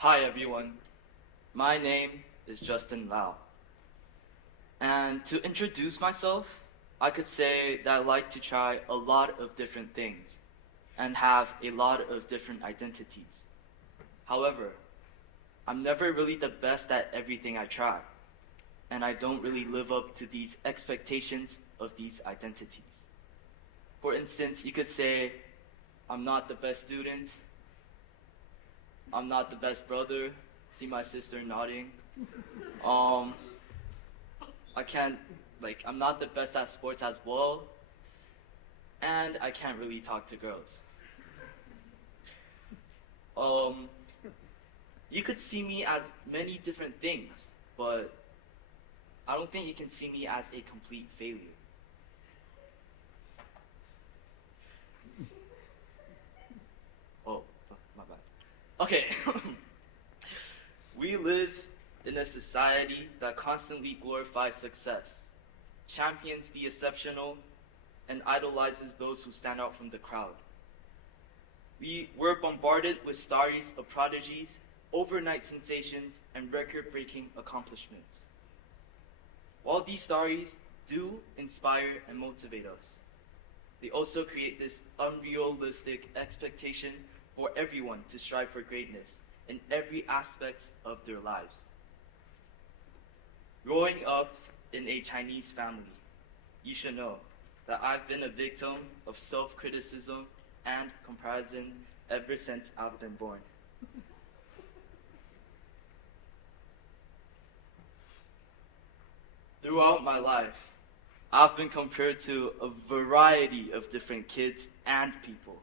Hi everyone, my name is Justin Lau. And to introduce myself, I could say that I like to try a lot of different things and have a lot of different identities. However, I'm never really the best at everything I try, and I don't really live up to these expectations of these identities. For instance, you could say, I'm not the best student, I'm not the best brother, see my sister nodding. I'm not the best at sports as well, and I can't really talk to girls. You could see me as many different things, but I don't think you can see me as a complete failure. Oh, my bad. Okay. We live in a society that constantly glorifies success, champions the exceptional, and idolizes those who stand out from the crowd. We were bombarded with stories of prodigies, overnight sensations, and record-breaking accomplishments. While these stories do inspire and motivate us, they also create this unrealistic expectation for everyone to strive for greatness in every aspect of their lives. Growing up in a Chinese family, you should know that I've been a victim of self-criticism and comparison ever since I've been born. Throughout my life, I've been compared to a variety of different kids and people.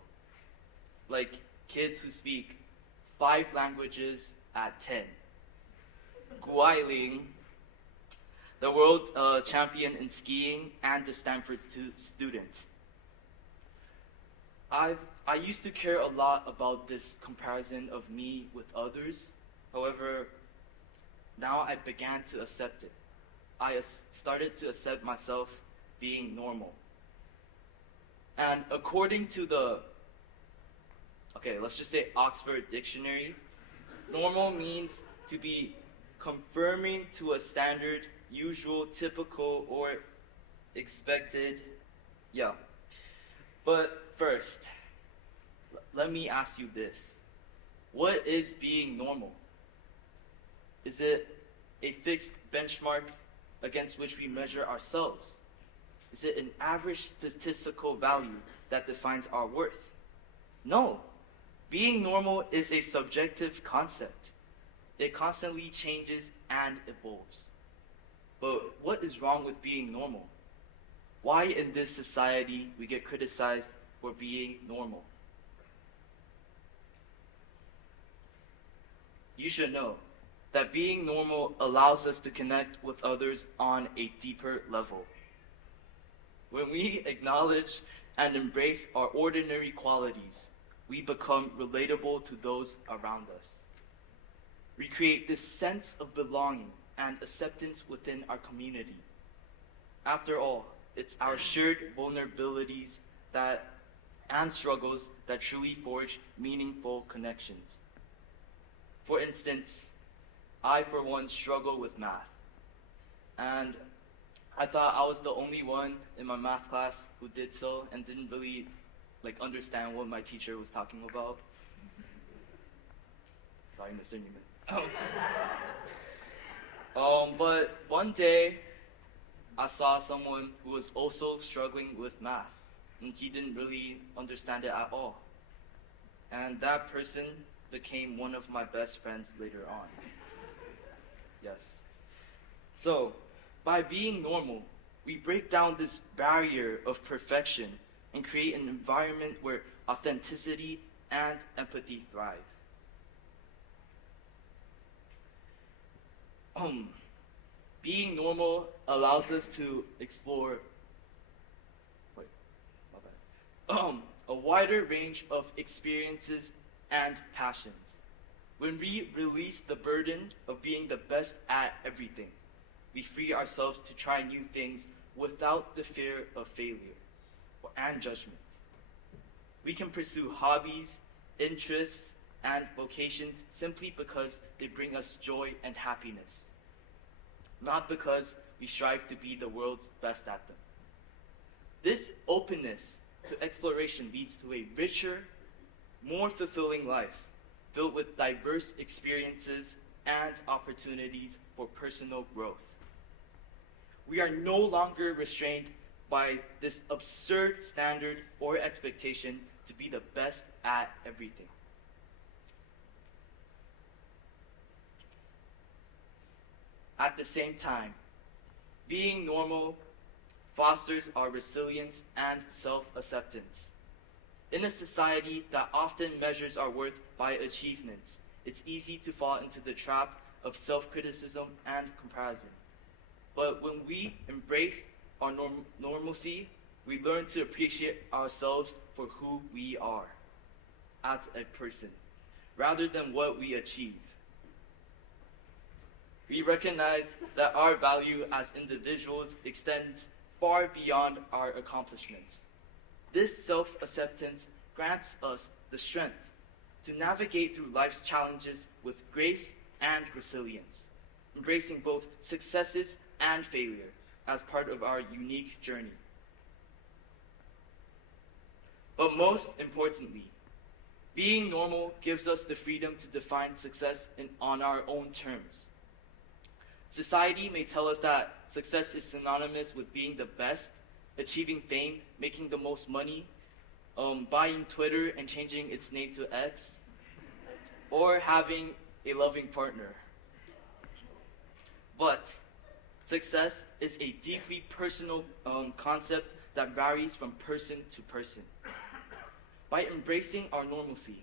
Like kids who speak 5 languages at 10. Guai the world champion in skiing and the Stanford student. I used to care a lot about this comparison of me with others. However, now I began to accept it. I started to accept myself being normal. And according to the, let's just say Oxford Dictionary, normal means to be conforming to a standard, usual, typical, or expected. Yeah. But first, let me ask you this. What is being normal? Is it a fixed benchmark against which we measure ourselves? Is it an average statistical value that defines our worth? No. Being normal is a subjective concept. It constantly changes and evolves. But what is wrong with being normal? Why in this society we get criticized for being normal? You should know that being normal allows us to connect with others on a deeper level. When we acknowledge and embrace our ordinary qualities, we become relatable to those around us. We create this sense of belonging and acceptance within our community. After all, it's our shared vulnerabilities and struggles that truly forge meaningful connections. For instance, I, for one, struggle with math. And I thought I was the only one in my math class who did so and didn't really understand what my teacher was talking about. Sorry, Mr. Newman. But one day, I saw someone who was also struggling with math, and he didn't really understand it at all. And that person became one of my best friends later on. Yes. So, by being normal, we break down this barrier of perfection and create an environment where authenticity and empathy thrive. Being normal allows us to explore a wider range of experiences and passions. When we release the burden of being the best at everything, we free ourselves to try new things without the fear of failure and judgment. We can pursue hobbies, interests, and vocations simply because they bring us joy and happiness, not because we strive to be the world's best at them. This openness to exploration leads to a richer, more fulfilling life, filled with diverse experiences and opportunities for personal growth. We are no longer restrained by this absurd standard or expectation to be the best at everything. At the same time, being normal fosters our resilience and self-acceptance. In a society that often measures our worth by achievements, it's easy to fall into the trap of self-criticism and comparison. But when we embrace our normalcy, we learn to appreciate ourselves for who we are as a person, rather than what we achieve. We recognize that our value as individuals extends far beyond our accomplishments. This self-acceptance grants us the strength to navigate through life's challenges with grace and resilience, embracing both successes and failure as part of our unique journey. But most importantly, being normal gives us the freedom to define success on our own terms. Society may tell us that success is synonymous with being the best, achieving fame, making the most money, buying Twitter and changing its name to X, or having a loving partner. But success is a deeply personal concept that varies from person to person. By embracing our normalcy,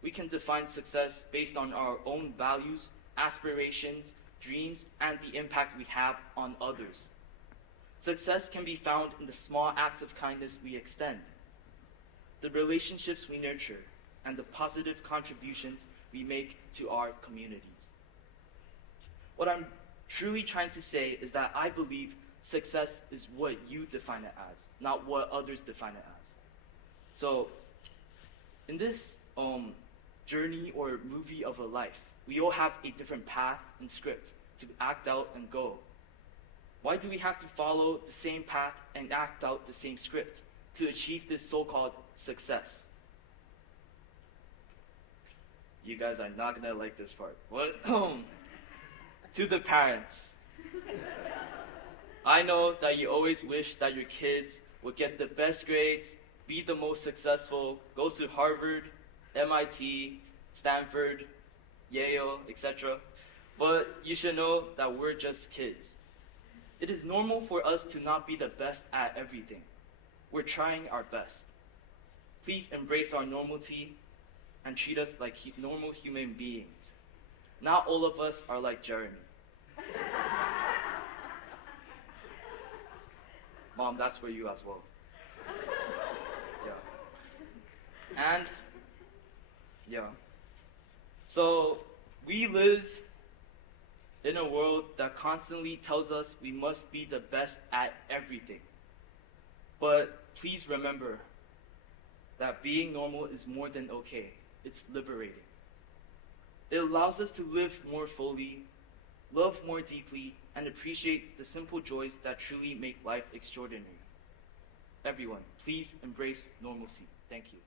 we can define success based on our own values, aspirations, dreams, and the impact we have on others. Success can be found in the small acts of kindness we extend, the relationships we nurture, and the positive contributions we make to our communities. What I'm truly trying to say is that I believe success is what you define it as, not what others define it as. So, in this journey or movie of a life, we all have a different path and script to act out and go. Why do we have to follow the same path and act out the same script to achieve this so-called success? You guys are not gonna like this part. What? To the parents. I know that you always wish that your kids would get the best grades, be the most successful, go to Harvard, MIT, Stanford, Yale, etc. But you should know that we're just kids. It is normal for us to not be the best at everything. We're trying our best. Please embrace our normality and treat us like normal human beings. Not all of us are like Jeremy. Mom, that's for you as well. Yeah. And, yeah. So, we live in a world that constantly tells us we must be the best at everything. But please remember that being normal is more than okay. It's liberating. It allows us to live more fully, love more deeply, and appreciate the simple joys that truly make life extraordinary. Everyone, please embrace normalcy. Thank you.